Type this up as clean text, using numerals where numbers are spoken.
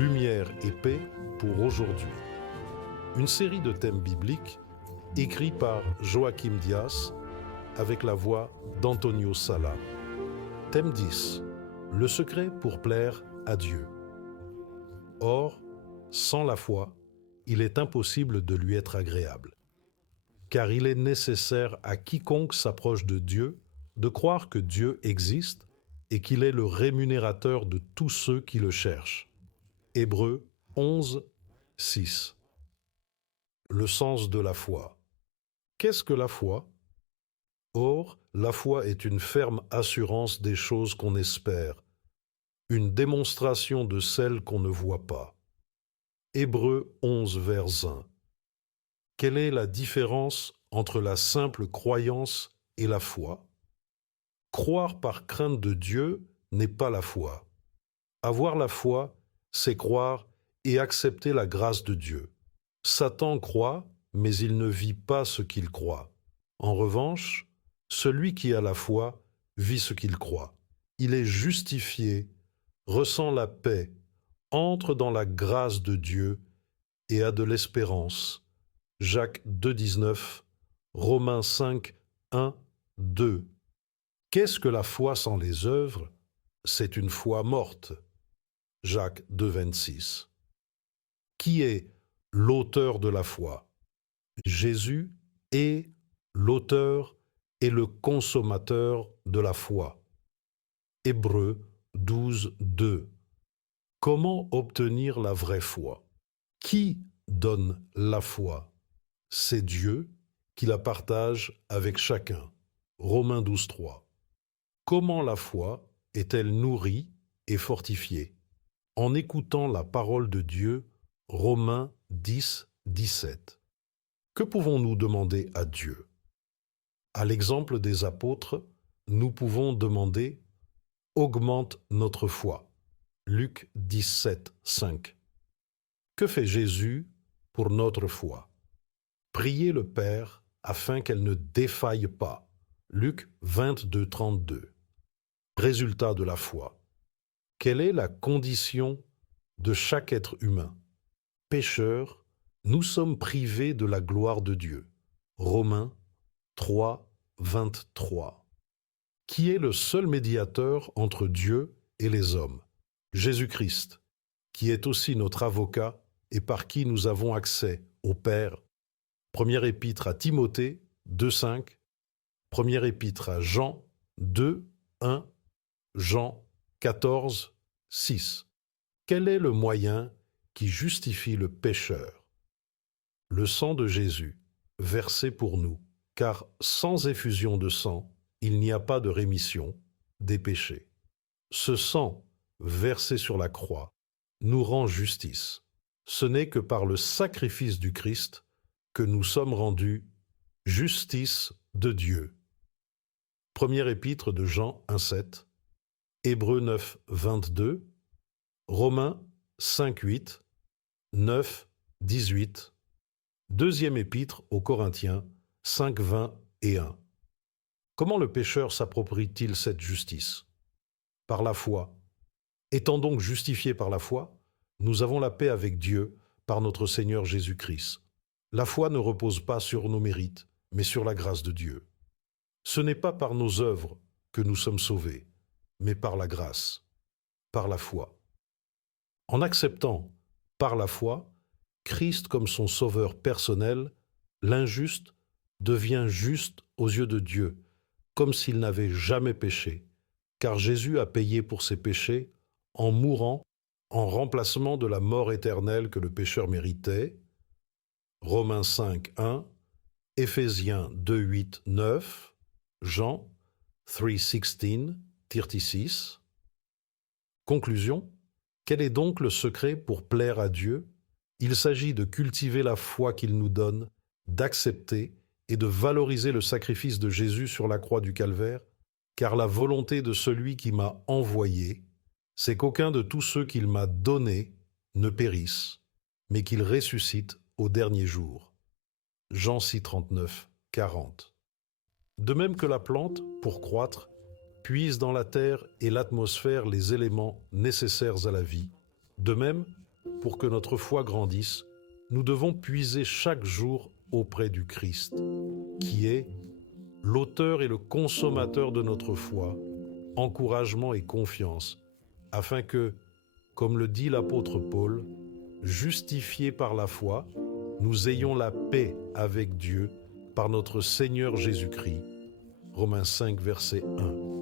Lumière et paix pour aujourd'hui. Une série de thèmes bibliques écrits par Joachim Dias avec la voix d'Antonio Sala. Thème 10. Le secret pour plaire à Dieu. Or, sans la foi, il est impossible de lui être agréable. Car il est nécessaire à quiconque s'approche de Dieu de croire que Dieu existe et qu'il est le rémunérateur de tous ceux qui le cherchent. Hébreux 11, 6. Le sens de la foi. Qu'est-ce que la foi? Or, la foi est une ferme assurance des choses qu'on espère, une démonstration de celles qu'on ne voit pas. Hébreux 11, vers 1. Quelle est la différence entre la simple croyance et la foi? Croire par crainte de Dieu n'est pas la foi. Avoir la foi, c'est croire et accepter la grâce de Dieu. Satan croit, mais il ne vit pas ce qu'il croit. En revanche, celui qui a la foi vit ce qu'il croit. Il est justifié, ressent la paix, entre dans la grâce de Dieu et a de l'espérance. Jacques 2, 19, Romains 5, 1, 2. Qu'est-ce que la foi sans les œuvres? C'est une foi morte. Jacques 2, 26. Qui est l'auteur de la foi? Jésus est l'auteur et le consommateur de la foi. Hébreux 12, 2. Comment obtenir la vraie foi? Qui donne la foi? C'est Dieu qui la partage avec chacun. Romains 12, 3. Comment la foi est-elle nourrie et fortifiée? En écoutant la parole de Dieu, Romains 10, 17. Que pouvons-nous demander à Dieu? À l'exemple des apôtres, nous pouvons demander « Augmente notre foi » Luc 17, 5. Que fait Jésus pour notre foi? Priez le Père afin qu'elle ne défaille pas. Luc 22, 32. Résultat de la foi. Quelle est la condition de chaque être humain? Pécheurs, nous sommes privés de la gloire de Dieu. Romains 3, 23. Qui est le seul médiateur entre Dieu et les hommes? Jésus-Christ, qui est aussi notre avocat et par qui nous avons accès au Père. Première épître à Timothée 2, 5. Première épître à Jean 2, 1. Jean 14, 6. Quel est le moyen qui justifie le pécheur? Le sang de Jésus, versé pour nous, car sans effusion de sang, il n'y a pas de rémission des péchés. Ce sang, versé sur la croix, nous rend justice. Ce n'est que par le sacrifice du Christ que nous sommes rendus justice de Dieu. Première épître de Jean 1, 7. Hébreux 9, 22, Romains 5, 8, 9, 18, deuxième épître aux Corinthiens 5, 20 et 1. Comment le pécheur s'approprie-t-il cette justice? Par la foi. Étant donc justifiés par la foi, nous avons la paix avec Dieu par notre Seigneur Jésus-Christ. La foi ne repose pas sur nos mérites, mais sur la grâce de Dieu. Ce n'est pas par nos œuvres que nous sommes sauvés, mais par la grâce, par la foi. En acceptant, par la foi, Christ comme son sauveur personnel, l'injuste devient juste aux yeux de Dieu, comme s'il n'avait jamais péché, car Jésus a payé pour ses péchés en mourant en remplacement de la mort éternelle que le pécheur méritait. Romains 5, 1, Éphésiens 2, 8, 9, Jean 3, 16, 36. Conclusion. Quel est donc le secret pour plaire à Dieu? Il s'agit de cultiver la foi qu'il nous donne, d'accepter et de valoriser le sacrifice de Jésus sur la croix du Calvaire, car la volonté de celui qui m'a envoyé, c'est qu'aucun de tous ceux qu'il m'a donnés ne périsse, mais qu'il ressuscite au dernier jour. Jean 6, 39, 40. De même que la plante, pour croître, puise dans la terre et l'atmosphère les éléments nécessaires à la vie, de même, pour que notre foi grandisse, nous devons puiser chaque jour auprès du Christ, qui est l'auteur et le consommateur de notre foi, encouragement et confiance, afin que, comme le dit l'apôtre Paul, justifiés par la foi, nous ayons la paix avec Dieu par notre Seigneur Jésus-Christ. Romains 5, verset 1.